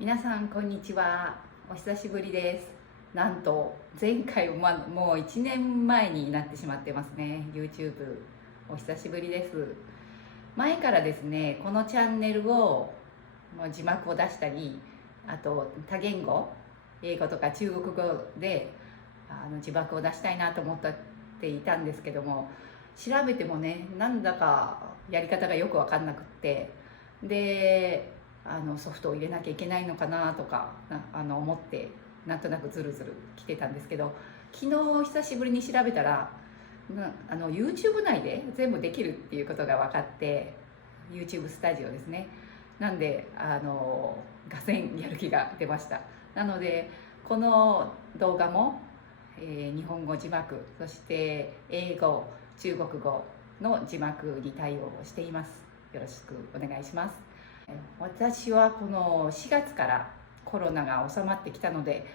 皆さんこんにちは。お久しぶりです。なんと前回もう1年前になってしまってますね。 YouTube お久しぶりです。前からですね、このチャンネルをもう字幕を出したり、あと多言語、英語とか中国語で字幕を出したいなと思っていたんですけども、調べてもね、なんだかやり方がよく分かんなくって、でソフトを入れなきゃいけないのかなとか思ってなんとなくずるずる来てたんですけど、昨日久しぶりに調べたらYouTube 内で全部できるっていうことが分かって、 YouTube スタジオですね。なんでがぜんやる気が出ました。なのでこの動画も、日本語字幕、そして英語、中国語の字幕に対応しています。よろしくお願いします。私はこの4月からコロナが収まってきたので、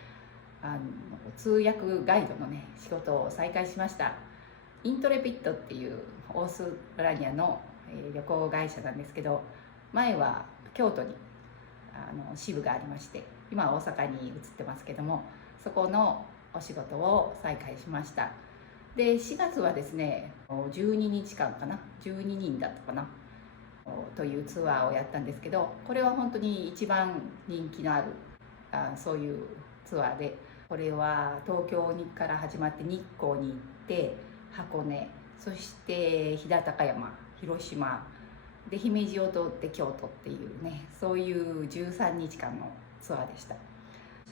通訳ガイドのね仕事を再開しました。イントレピットっていうオーストラリアの旅行会社なんですけど、前は京都に支部がありまして、今は大阪に移ってますけども、そこのお仕事を再開しました。で4月はですね、12日間かな、12人だったかなというツアーをやったんですけど、これは本当に一番人気のあるそういうツアーで、これは東京から始まって日光に行って箱根、そして飛騨高山、広島で姫路を通って京都っていうね、そういう13日間のツアーでした。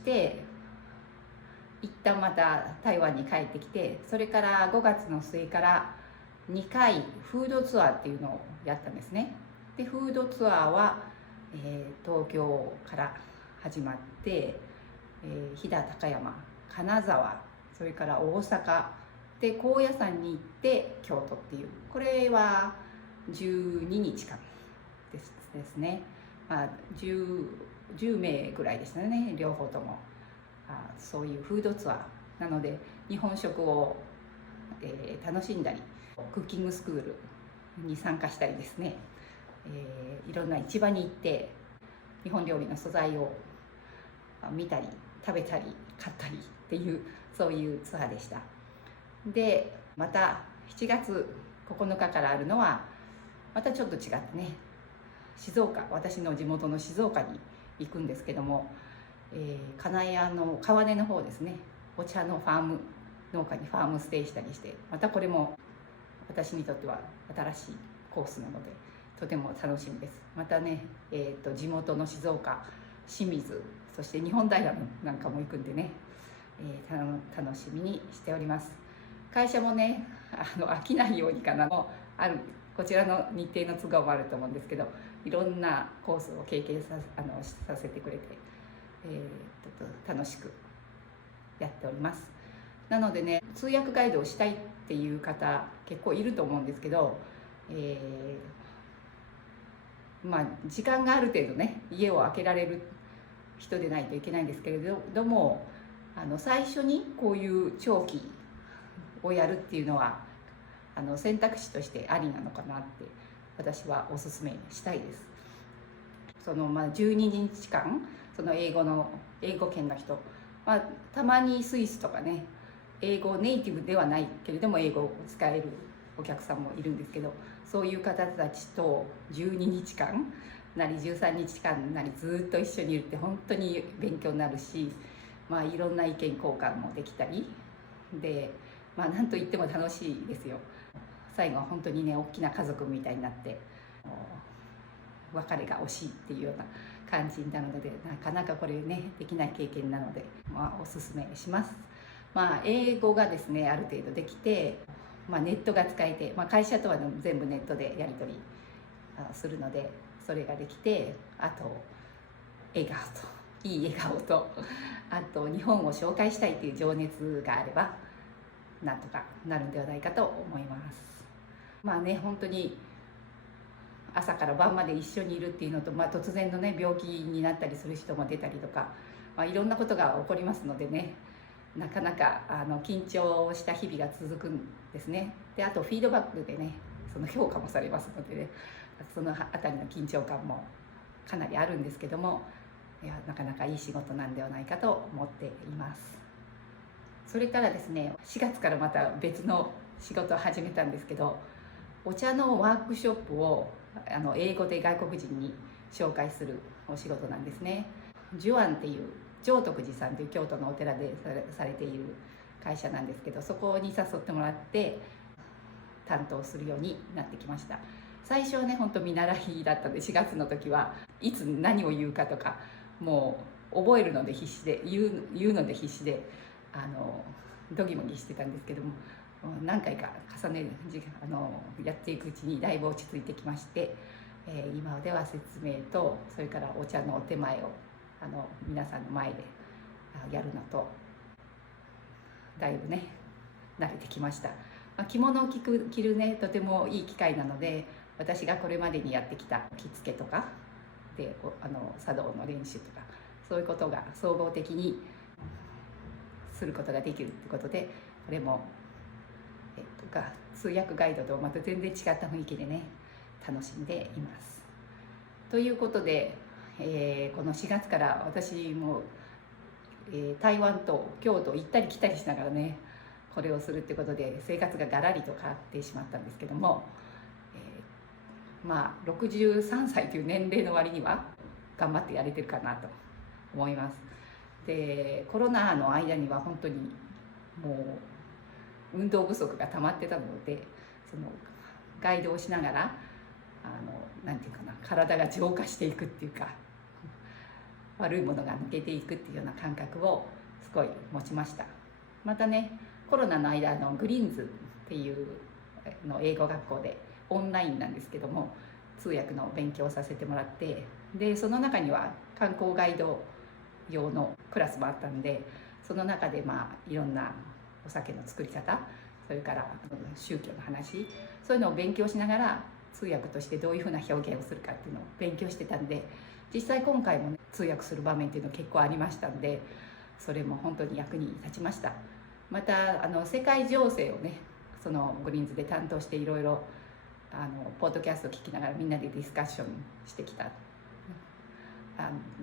で一旦また台湾に帰ってきて、それから5月の末から2回フードツアーっていうのをやったんですね。でフードツアーは、東京から始まって、飛騨高山、金沢、それから大阪で高野山に行って京都っていう、これは12日間ですね。10名ぐらいでしたね、両方とも。そういうフードツアーなので、日本食を、楽しんだり、クッキングスクールに参加したりですね、いろんな市場に行って日本料理の素材を見たり食べたり買ったりっていう、そういうツアーでした。でまた7月9日からあるのはまたちょっと違ってね、静岡、私の地元の静岡に行くんですけども、金谷の川根の方ですね、お茶のファーム農家にファームステイしたりして、またこれも私にとっては新しいコースなのでとても楽しみです。またね、地元の静岡、清水、そして日本平なんかも行くんでね、楽しみにしております。会社もね飽きないようにかなある、こちらの日程の都合もあると思うんですけど、いろんなコースを経験させてくれて、楽しくやっております。なのでね、通訳ガイドをしたいっていう方結構いると思うんですけど、時間がある程度ね、家を空けられる人でないといけないんですけれども、最初にこういう長期をやるっていうのは選択肢としてありなのかなって私はおすすめしたいです。その12日間、その英語圏の人、たまにスイスとかね、英語ネイティブではないけれども英語を使えるお客さんもいるんですけど、そういう方たちと12日間なり13日間なりずっと一緒にいるって本当に勉強になるし、いろんな意見交換もできたりで、なんといっても楽しいですよ。最後は本当にね、大きな家族みたいになって別れが惜しいっていうような感じなので、なかなかこれねできない経験なので、おすすめします。英語がですねある程度できて、ネットが使えて、会社とは全部ネットでやり取りするので、それができて、あといい笑顔と、あと日本を紹介したいという情熱があればなんとかなるんではないかと思います。本当に朝から晩まで一緒にいるっていうのと、突然のね病気になったりする人も出たりとか、いろんなことが起こりますのでね、なかなか緊張した日々が続くんですね。であとフィードバックでね、その評価もされますのでね、そのあたりの緊張感もかなりあるんですけども、いやなかなかいい仕事なんではないかと思っています。それからですね、4月からまた別の仕事を始めたんですけど、お茶のワークショップを英語で外国人に紹介するお仕事なんですね。寿庵っていう浄徳寺さんという京都のお寺でされている会社なんですけど、そこに誘ってもらって担当するようになってきました。最初はね、本当見習いだったんで、4月の時はいつ何を言うかとかもう覚えるので必死で、言うので必死でドギモギしてたんですけども、何回か重ねやっていくうちにだいぶ落ち着いてきまして、今では説明とそれからお茶のお手前を皆さんの前でやるのとだいぶね慣れてきました。着物を着るねとてもいい機会なので、私がこれまでにやってきた着付けとかで茶道の練習とかそういうことが総合的にすることができるってことで、これも、通訳ガイドとまた全然違った雰囲気でね楽しんでいます。ということで、この4月から私も、台湾と京都行ったり来たりしながらねこれをするってことで生活がガラリと変わってしまったんですけども、まあ63歳という年齢の割には頑張ってやれてるかなと思います。でコロナの間には本当にもう運動不足が溜まってたので、そのガイドをしながらなんていうかな、体が浄化していくっていうか悪いものが抜けていくっていうような感覚をすごい持ちました。またね、コロナの間グリーンズっていうの英語学校でオンラインなんですけども通訳の勉強をさせてもらって、でその中には観光ガイド用のクラスもあったんで、その中でいろんなお酒の作り方、それから宗教の話、そういうのを勉強しながら通訳としてどういうふうな表現をするかっていうのを勉強してたんで、実際今回もね通訳する場面っていうの結構ありましたんで、それも本当に役に立ちました。また世界情勢をねそのグリーンズで担当していろいろポッドキャストを聞きながらみんなでディスカッションしてきたん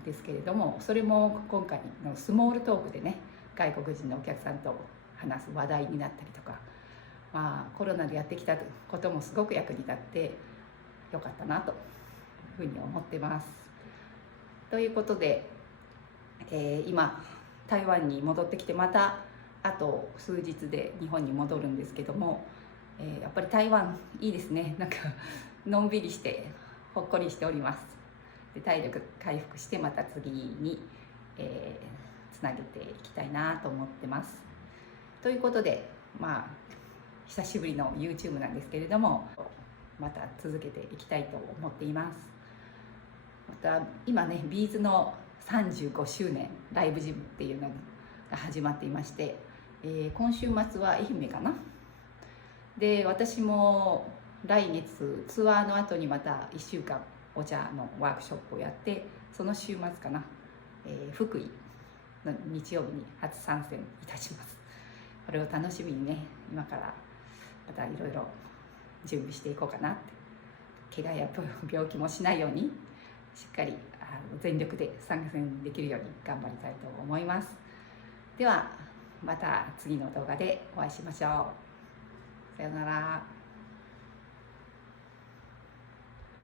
ですけれども、それも今回のスモールトークでね外国人のお客さんと話す話題になったりとか、コロナでやってきたこともすごく役に立ってよかったなというふうに思ってます。ということで、今台湾に戻ってきてまたあと数日で日本に戻るんですけども、やっぱり台湾いいですね。なんかのんびりしてほっこりしております。で体力回復してまた次に、つなげていきたいなと思ってます。ということで久しぶりの YouTube なんですけれどもまた続けていきたいと思っています。また今ねビーズの35周年ライブジムっていうのが始まっていまして、今週末は愛媛かな。で私も来月ツアーの後にまた1週間お茶のワークショップをやって、その週末かな、福井の日曜日に初参戦いたします。これを楽しみにね今からまたいろいろ準備していこうかなって、怪我や病気もしないようにしっかり全力で参戦できるように頑張りたいと思います。ではまた次の動画でお会いしましょう。さようなら。